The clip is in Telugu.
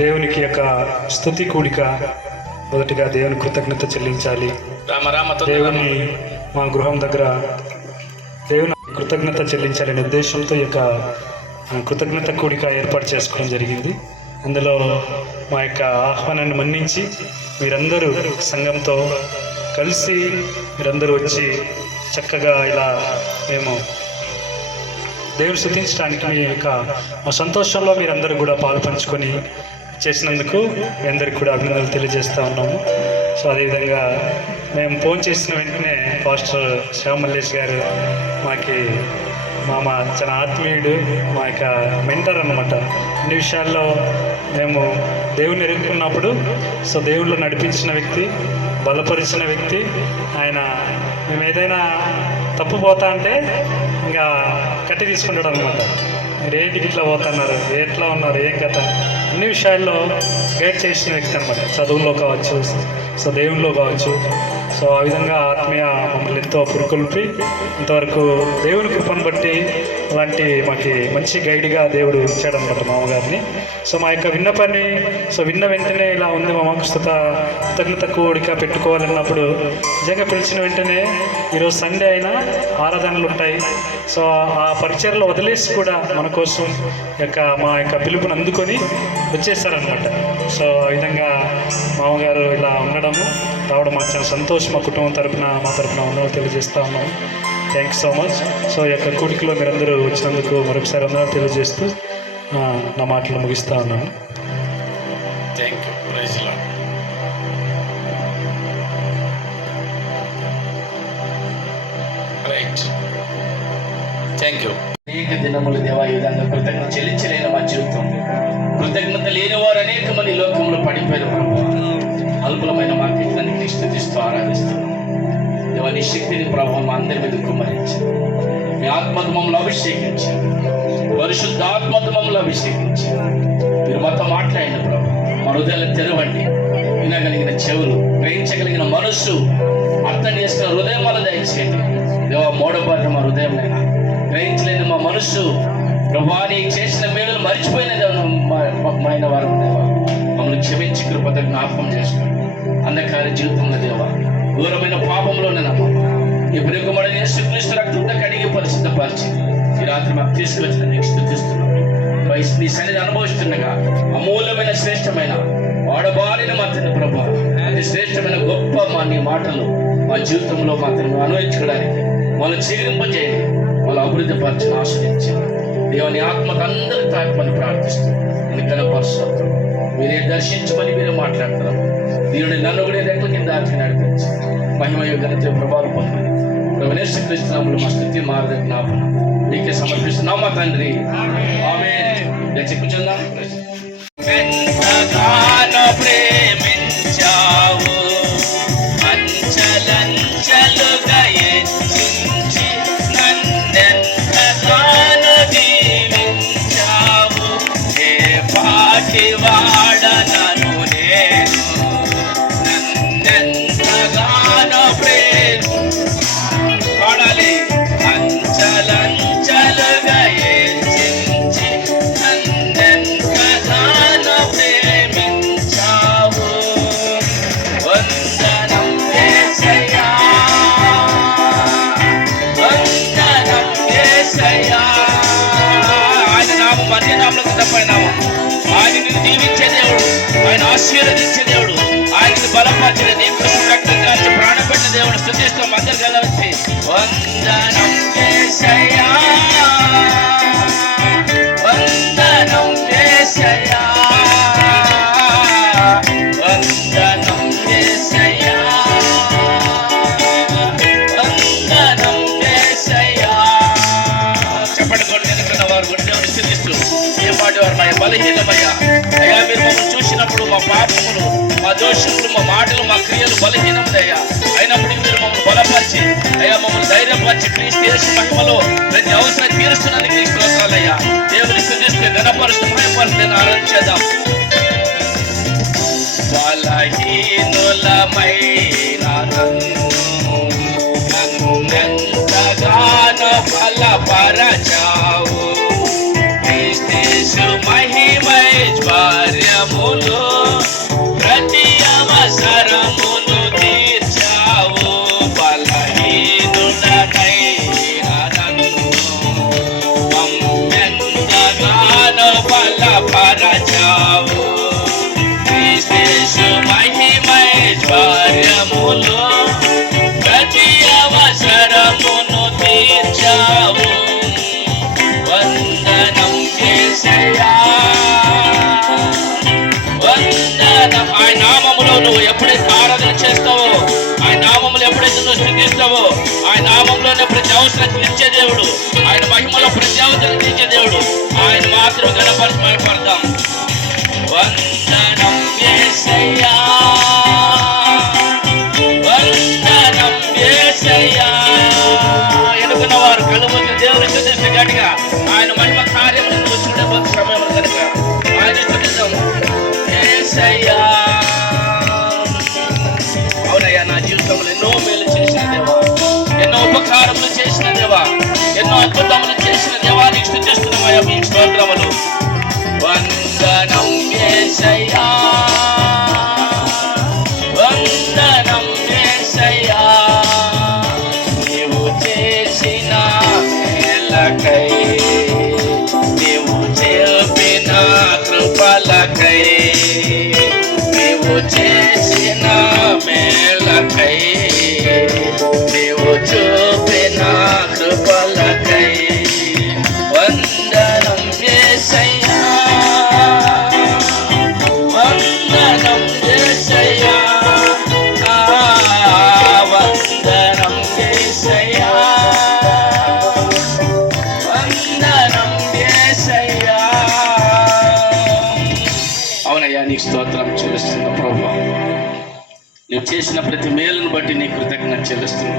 దేవునికి యొక్క స్తుతి కూడిక. మొదటిగా దేవుని కృతజ్ఞత చెల్లించాలి. దేవుని మా గృహం దగ్గర దేవుని కృతజ్ఞత చెల్లించాలనే ఉద్దేశంతో ఈ యొక్క కృతజ్ఞత కూడిక ఏర్పాటు చేసుకోవడం జరిగింది. అందులో మా యొక్క ఆహ్వానాన్ని మన్నించి మీరందరూ సంఘంతో కలిసి మీరందరూ వచ్చి చక్కగా ఇలా మేము దేవుని స్తుతించడానికి మీ యొక్క మా సంతోషంలో మీరందరూ కూడా పాలు పంచుకొని చేసినందుకు మీ అందరికి కూడా అభినందనలు తెలియజేస్తూ ఉన్నాము. సో అదేవిధంగా మేము ఫోన్ చేసిన వెంటనే పాస్టర్ శ్యామల్లేష్ గారు మా చాలా ఆత్మీయుడు, మా యొక్క మెంటర్ అన్నమాట. అన్ని విషయాల్లో మేము దేవుని ఎరుగుకున్నప్పుడు సో దేవుళ్ళు నడిపించిన వ్యక్తి, బలపరిచిన వ్యక్తి ఆయన. మేము ఏదైనా తప్పు పోతా అంటే ఇంకా కట్టి తీసుకుంటాడు అనమాట. మీరు ఏంటికి ఇట్లా పోతున్నారు, ఎట్లా ఉన్నారు, ఏం కథ, అన్ని విషయాల్లో గైడ్ చేసిన వ్యక్తి అనమాట. చదువుల్లో కావచ్చు, సో దేవుల్లో కావచ్చు. సో ఆ విధంగా ఆత్మీయ మమ్మల్ని ఎంతో పురుకొల్పి ఇంతవరకు దేవుని కృపను బట్టి అలాంటి మాకు మంచి గైడ్గా దేవుడు ఇచ్చాడనమాట మామగారిని. సో మా యొక్క విన్నపాన్ని విన్న వెంటనే ఇలా ఉంది మా మాకు కృతజ్ఞత కూడిక పెట్టుకోవాలన్నప్పుడు నిజంగా పిలిచిన వెంటనే ఈరోజు సండే అయినా ఆరాధనలు ఉంటాయి. సో ఆ పరిచయలో వదిలేసి కూడా మన కోసం మా యొక్క పిలుపుని అందుకొని వచ్చేసారనమాట. సో ఆ విధంగా మామగారు ఇలా ఉండడము రావడం మాకు చాలా సంతోషం. మా కుటుంబం తరపున మా తరపున వందనాలు తెలియజేస్తూ ఉన్నాము. Thank you so much. So ఈ యొక్క కూడికలో మీరందరూ వచ్చినందుకు మరొకసారి వందనాలు తెలియజేస్తూ నా మాటలు ముగిస్తూ ఉన్నాను. Thank you. Praise the Lord. Right. Thank you. అనేక దినములు దేవా ఈ విధంగా కృతజ్ఞత చెల్లించలేని మా జీవితం, కృతజ్ఞత లేని వారు అనేక మంది లోకంలో పడిపోయారు ప్రభు. అల్పులమైన మా కీర్తనకి స్తుతిస్తూ ఆరాధిస్తున్నాం దేవా. నీ శక్తిని ప్రభావం మా అందరి మీద కుమ్మరించి మీ ఆత్మతో మమ్మల్ని అభిషేకించి, పరిశుద్ధాత్మతో మమ్మల్ని అభిషేకించి మీరు మొత్తం మాట్లాడిన ప్రభు. మా హృదయాలను తెరవండి. వినగలిగిన చెవులు, గ్రహించగలిగిన మనస్సు, అర్థం చేసుకున్న హృదయం వల్ల దయచేయండి దేవా. మోడబారిన మా హృదయమైన గ్రహించలేని మా మనస్సు ప్రభా, నీ చేసిన మేలు మర్చిపోయిన వారు దేవా. మమ్మల్ని క్షమించి కృపతో జ్ఞాపకం చేసుకోండి. అంధకార జీవితంలో దేవా, ఘోరమైన పాపంలోనే ఈ బ్రహ్మడి యేసుక్రీస్తు రక్తంతో కడిగి పరిశుద్ధపరిచి ఈ రాత్రి మాకు తీసుకొచ్చిన నీకు స్తుతిస్తున్నాం. నీ సన్నిధి అనుభవిస్తుండగా అమూల్యమైన శ్రేష్టమైన వాడబారిన మాత్రమే ప్రభా, అతి శ్రేష్టమైన గొప్ప నీ మాటలు మా జీవితంలో మాత్రం అనుభవించుకోవడానికి వాళ్ళు జీవింపజేయండి, వాళ్ళు అభివృద్ధి పరిచిన ఆశ్రయించండి దేవుని ఆత్మకు అందరూ తాకమని ప్రార్థిస్తూ నేను కనపరుస్తాను. మీరే దర్శించమని మీరే మాట్లాడతారు. దేవుని నన్ను కూడా రెక్కల కింద దాచి నడిపించి మహిమయ ఘనత ప్రభావం పొందమని యేసుక్రీస్తునామములో మా స్తుతి మారద జ్ఞాపన మీకే సమర్పిస్తున్నాం మా తండ్రి. ఆమేన్. చెప్పుచుందాం. ప్రేమించావు అంచలంచలుగా ఎచ్చించి నన్నెంతగానో దీవించావు. ఏ పాటి వాడనను నేను నన్నెంతగానో పాడాలి. అంచలంచలుగా ఎచ్చించి నన్నెంతగానో ప్రేమించావు. వందనం యేసయ్యా, వందనం యేసయ్యా. ఆయన నామం అన్ని నామములకు తప్పని నామం. ఆయన నిన్ను దీవించే దేవుడు, ఆయన ఆశీర్వదించే దేవుడు, ఆయనను బలపరిచిన నీ కోసం రక్తం కాల్చి ప్రాణం పెట్టిన దేవుడు. స్తుతిస్తాం అందరు కలిసి. వందనం యేసయ్యా, వందనం యేసయ్యా, వందనం యేసయ్యా, వందనం యేసయ్యా. చెప్పండి కూడా వెనుకున్న వారు కూడా దేవుని స్తుతిస్తూ ఏ మాట వారు మా బలహీనమయ్యా అయ్యా, మీరు మమ్మల్ని చూసినప్పుడు మా పాపములు, మా దోషములు, మా మాటలు, మా క్రియలు బలహీనములయ్యా. అయినప్పటికీ మీరు మమ్మల్ని బలపరిచి అయ్యా, మమ్మల్ని ధైర్యపరిచి క్రీస్తు యేసు మహిమలో ప్రతి అవసరం తీరుస్తున్నందుకు నీకు స్తోత్రాలయ్యా. దేవుని స్తుతిస్తూ ఘనపరుస్తూ మహిమపరుస్తూ ఆరాధించేద్దాం. బలహీనులమైన నన్నెంతగానో బలపరచావు. క్రీస్తు మహిమైశ్వర్యం కార్యములు ప్రతి అవసరమును తీర్చావు బలహీనుడనైన నన్ను ఎంతగానో బలపరచావు క్రీస్తు మహిమైశ్వర్యములు ప్రతి అవసరమును తీర్చావు వందనం యేసయ్యా వందనం. ఆయన నామములో నువ్వు ఎప్పుడైతే ఆరాధన చేస్తావో, ఆయన నామములు ఎప్పుడైతే నువ్వు స్థుతిస్తావో, ఆయన నామంలోనే ప్రతి అవసరం తీర్చే దేవుడు, ఆయన మహిమలో ప్రతి అవసరం తీర్చే దేవుడు, ఆయన మాత్రం గణపరచబడతాం. వందనం యేసయ్యా వందనం యేసయ్యా. ఎనుకున్న వారు కలుగుతున్న దేవుని స్తుతిస్తే గట్టిగా ఆయన మహిమ కార్యములను నువ్వు చూడబోతు సమయం కనుక ఆయన స్తుతిద్దాం. యేసయ్యా అవునయ్యా, నా జీవితంలో ఎన్నో మేలు చేసిన దేవా, ఎన్నో ఉపకారములు చేసిన దేవా, ఎన్నో అద్భుతములు చేసిన దేవా, నీకు స్తుతిస్తున్నామయ్యా, మీ స్తోత్రములు. వందనం యేసయ్యా వందనం యేసయ్యా. నీవు చేసిన మేలకై, నీవు చూపిన కృపలకై, నీవు చేసిన మేలకై, నీవు చూపిన కృపలకై వందనం యేసయ్యా వందనం యేసయ్యా వందనం యేసయ్యా వందనం యేసయ్యా. అవునయ్యా, నీకు స్తోత్రం చెల్లిస్తున్నా ప్రభువా, నువ్వు చేసిన ప్రతి మేలును బట్టి నీ కృతజ్ఞత చెల్లిస్తున్నా.